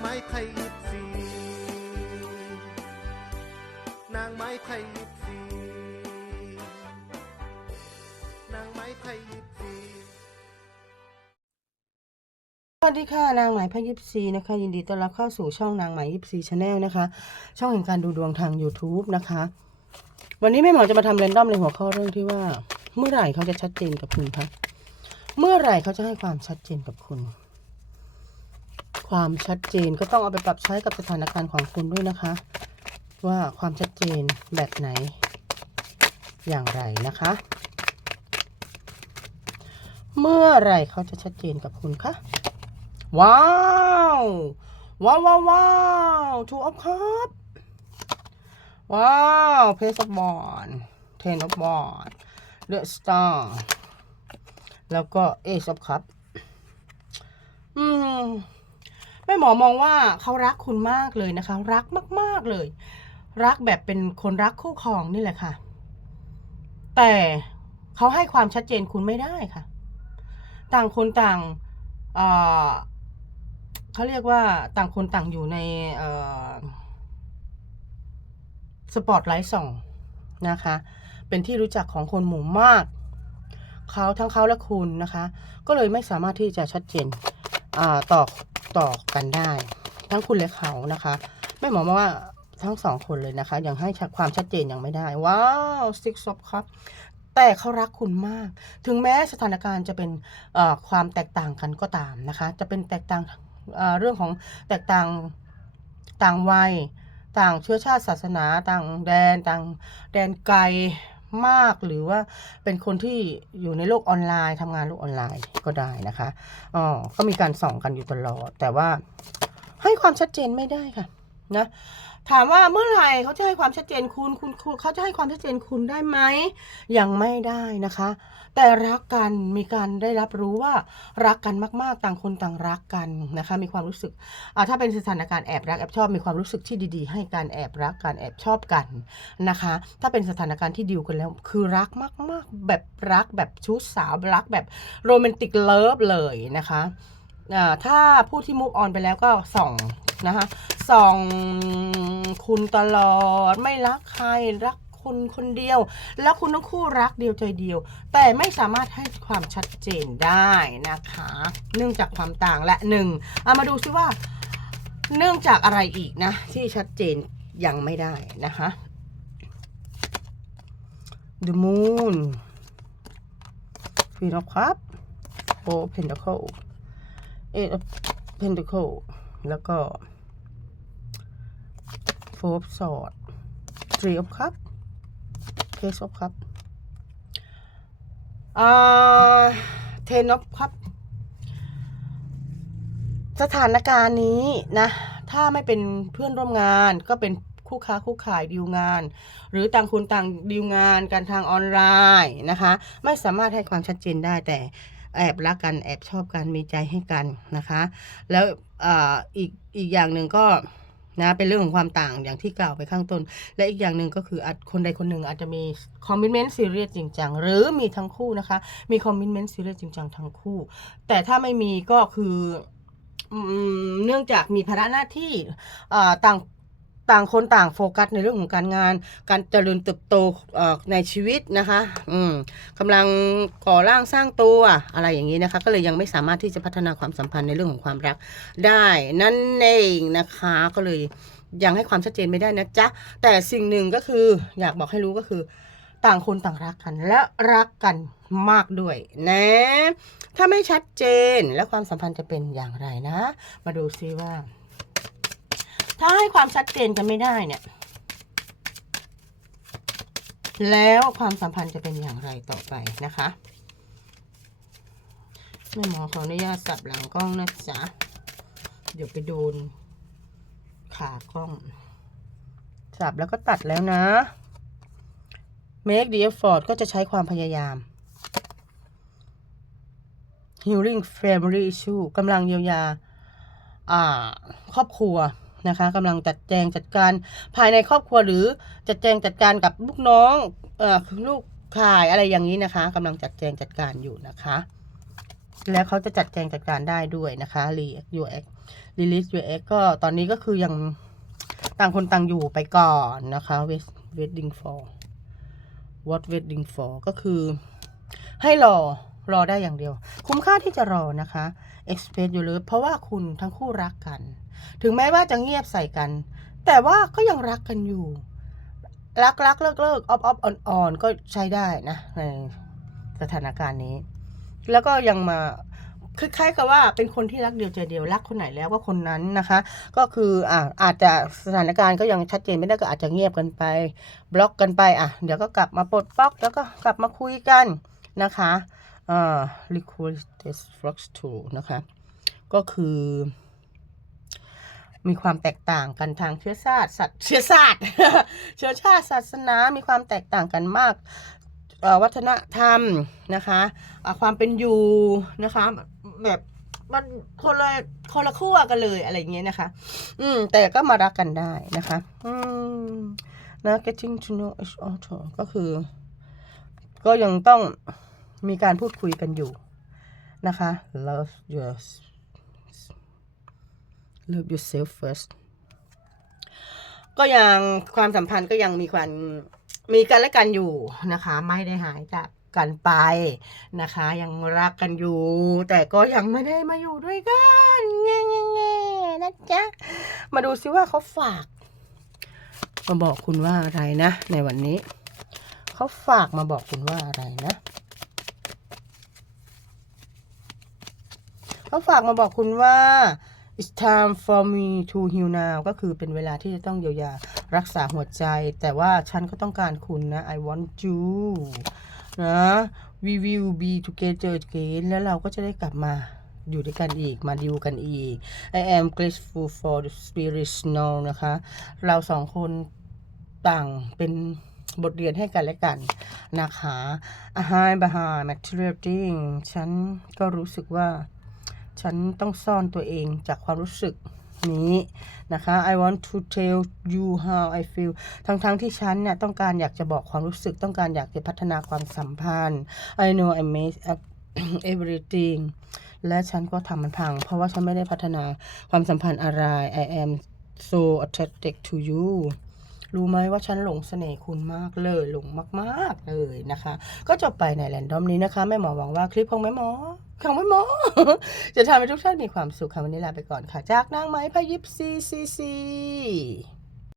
ไม้ไทยยิบซีนางไม้ไทยยิบซีนางไม้ไทยยิบซีสวัสดีค่ะ นางไหมพยิบซีนะคะ ยินดีต้อนรับเข้าสู่ช่องนางไหมยิบซีชาแนลนะคะ ช่องแห่งการดูดวงทาง YouTube นะคะ วันนี้แม่หมอจะมาทำเรนดอมในหัวข้อเรื่องที่ว่า เมื่อไหร่เขาจะชัดเจนกับคุณคะเมื่อไหร่เขาจะให้ความชัดเจนกับคุณ ความชัดเจนก็ต้องเอาไปปรับใช้กับสถานการณ์ของคุณด้วยนะคะ ว่าความชัดเจนแบบไหน อย่างไรนะคะ เมื่อไรเขาจะชัดเจนกับคุณคะว้าวว้าวว้าวว้าวทูออฟคัพว้าวเพสบอลเทนออฟบอลเดอะสตาร์แล้วก็เอซอฟคัพอืม หมอมองว่าเขารักคุณมากเลยนะคะ รักมาก ๆเลย รักแบบเป็นคนรักคู่ครองนี่แหละค่ะ แต่เขาให้ความชัดเจนคุณไม่ได้ค่ะ ต่างคนต่างเอ่อเขาเรียกว่าต่างคนต่างอยู่ในเอ่อสปอตไลท์ส่องนะคะ เป็นที่รู้จักของคนหมู่มากเขาทั้งเขาและคุณนะคะ ก็เลยไม่สามารถที่จะชัดเจนต่อ ต่อกันได้ ทั้งคุณและเขานะคะไม่หมอมาว่าทั้งสองคนเลยนะคะ ยังให้ความชัดเจนยังไม่ได้ ว้าว six of cups แต่เขารักคุณมาก ถึงแม้สถานการณ์จะเป็นความแตกต่างกันก็ตามนะคะ จะเป็นแตกต่างเรื่องของแตกต่างต่างวัย ต่างเชื้อชาติศาสนา ต่างแดน ต่างแดนไกล มากหรือว่าเป็นคนที่อยู่ในโลกออนไลน์ทำงานโลกออนไลน์ก็ได้นะคะอ๋อก็มีการส่องกันอยู่ตลอด แต่ว่าให้ความชัดเจนไม่ได้ค่ะ นะถามว่าเมื่อไหร่เขาจะให้ความชัดเจนคุณคุณคุณเขาจะให้ความชัดเจนคุณได้ไหมยังไม่ได้นะคะ แต่รักกันมีการได้รับรู้ว่ารักกันมาก ๆ ต่างคนต่างรักกันนะคะ มีความรู้สึกถ้าเป็นสถานการณ์แอบรักแอบชอบมีความรู้สึกที่ดี ๆ ให้การแอบรักกันแอบชอบกันนะคะ ถ้าเป็นสถานการณ์ที่ดิวกันแล้ว คือรักมาก ๆ แบบรักแบบชู้สาวรักแบบโรแมนติกเลิฟเลยนะคะถ้าผู้ที่มูฟออนไปแล้วก็ส่อง นะคะส่องคุณตลอดไม่รักใครรักคุณคนเดียว แล้วคุณทั้งคู่รักเดียวใจเดียว แต่ไม่สามารถให้ความชัดเจนได้นะคะ เนื่องจากความต่างและหนึ่งเอามาดูซิว่า เนื่องจากอะไรอีกนะ ที่ชัดเจนยังไม่ได้นะคะ The Moon Queen of Cup Four Pentacle Eight of Pentacle แล้วก็ Four of Sword Three of Cup Case of Cup อ่า Ten of Cup สถานการณ์นี้นะ ถ้าไม่เป็นเพื่อนร่วมงานก็เป็นคู่ค้าคู่ขายดีลงาน หรือต่างคนต่างดีลงานกันทางออนไลน์นะคะ ไม่สามารถให้ความชัดเจนได้แต่ แอบรักกันแอบชอบกันมีใจให้กันนะคะ แล้วออีกอีกอย่างหนึ่งก็นะเป็นเรื่องของความต่างอย่างที่กล่าวไปข้างต้น และอีกอย่างหนึ่งก็คืออาจคนใดคนหนึ่งอาจจะมีคอมมิชเมนต์ซีเรียสจริงจังหรือมีทั้งคู่นะคะ มีคอมมิชเมนต์ซีเรียสจริงจังทั้งคู่ แต่ถ้าไม่มีก็คือเนื่องจากมีภาระหน้าที่ต่าง ต่างคนต่างโฟกัสในเรื่องของการงาน การเจริญเติบโตในชีวิตนะคะ อืมกำลังก่อร่างสร้างตัวอะไรอย่างนี้นะคะ ก็เลยยังไม่สามารถที่จะพัฒนาความสัมพันธ์ในเรื่องของความรักได้นั่นเองนะคะ ก็เลยยังให้ความชัดเจนไม่ได้นะจ๊ะ แต่สิ่งหนึ่งก็คืออยากบอกให้รู้ก็คือ ต่างคนต่างรักกันและรักกันมากด้วยนะ ถ้าไม่ชัดเจนแล้วความสัมพันธ์จะเป็นอย่างไรนะ มาดูซิว่า ถ้าให้ความชัดเจนกันไม่ได้เนี่ย แล้วความสัมพันธ์จะเป็นอย่างไรต่อไปนะคะแม่หมอขออนุญาตสับหลังกล้องนะจ๊ะ เดี๋ยวไปโดนขากล้อง สับแล้วก็ตัดแล้วนะ make the effort ก็จะใช้ความพยายาม healing family issue กำลังเยียวยาอ่าครอบครัว นะคะกำลังจัดแจงจัดการภายในครอบครัวหรือจัดแจงจัดการกับลูกน้องเอ่อลูกขายอะไรอย่างนี้นะคะกำลังจัดแจงจัดการอยู่นะคะ แล้วเขาจะจัดแจงจัดการได้ด้วยนะคะรียูเอ็กรีลิสยูเอ็กก็ตอนนี้ก็คือยังต่างคนต่างอยู่ไปก่อนนะคะเวสเวดดิ้งฟอร์ what waiting for ก็คือให้รอ รอได้อย่างเดียว คุ้มค่าที่จะรอนะคะ expect your love เพราะว่าคุณทั้งคู่รักกัน ถึงแม้ว่าจะเงียบใส่กัน แต่ว่าก็ยังรักกันอยู่ รักรักเลิกเลิกออฟออฟออนออนก็ใช้ได้นะในสถานการณ์นี้ แล้วก็ยังมาคล้ายๆกับว่าเป็นคนที่รักเดียวใจเดียวรักคนไหนแล้วก็คนนั้นนะคะ ก็คืออ่าอาจจะสถานการณ์ก็ยังชัดเจนไม่ได้ก็อาจจะเงียบกันไป บล็อกกันไปอะ เดี๋ยวก็กลับมาปลดบล็อกแล้วก็กลับมาคุยกันนะคะ อ่า liquid flux to นะคะ ก็คือ มีความแตกต่างกันทางเชื้อชาติสัตว์เชื้อชาติเชื้อชาติศาสนา มีความแตกต่างกันมากวัฒนธรรมนะคะะความเป็นอยู่นะคะ แบบมันคนละคนละขั้วกันเลยอะไรเงี้ยนะคะ อืม แต่ก็มารักกันได้นะคะ อืมนะ getting to know each other ก็คือ ก็ยังต้อง มีการพูดคุยกันอยู่นะคะ love your love yourself first ก็ยังความสัมพันธ์ก็ยังมีความมีกันและกันอยู่นะคะ ไม่ได้หายจากกันไปนะคะ ยังรักกันอยู่ แต่ก็ยังไม่ได้มาอยู่ด้วยกันแง่แง่นะจ๊ะมาดูซิว่าเขาฝากมาบอกคุณว่าอะไรนะ ในวันนี้ เขาฝากมาบอกคุณว่าอะไรนะ เขาฝากมาบอกคุณว่า it's time for me to heal now ก็คือเป็นเวลาที่จะต้องเยียวยารักษาหัวใจ แต่ว่าฉันก็ต้องการคุณนะ I want you นะ we will be together again แล้วเราก็จะได้กลับมาอยู่ด้วยกันอีกมาดิวกันอีก I am grateful for the spirit snow นะคะ เราสองคนต่างเป็นบทเรียนให้กันและกันนะคะ a high behind material thing ฉันก็รู้สึกว่า ฉันต้องซ่อนตัวเองจากความรู้สึกนี้นะคะ I want to tell you how I feel ทั้งๆทที่ฉันเนี่ยต้องการอยากจะบอกความรู้สึก ต้องการอยากจะพัฒนาความสัมพันธ์ I know I made up everything และฉันก็ทำมันพัง เพราะว่าฉันไม่ได้พัฒนาความสัมพันธ์อะไร I am so attracted to you รู้ไหมว่าฉันหลงเสน่ห์คุณมากเลยหลงมากๆเลยนะคะ ก็จบไปในแรนดอมนี้นะคะแม่หมอหวังว่าคลิปของแม่หมอของแม่หมอ จะทำให้ทุกท่านมีความสุขค่ะวันนี้ลาไปก่อนค่ะ จากนางไม้พายิปซีซีซี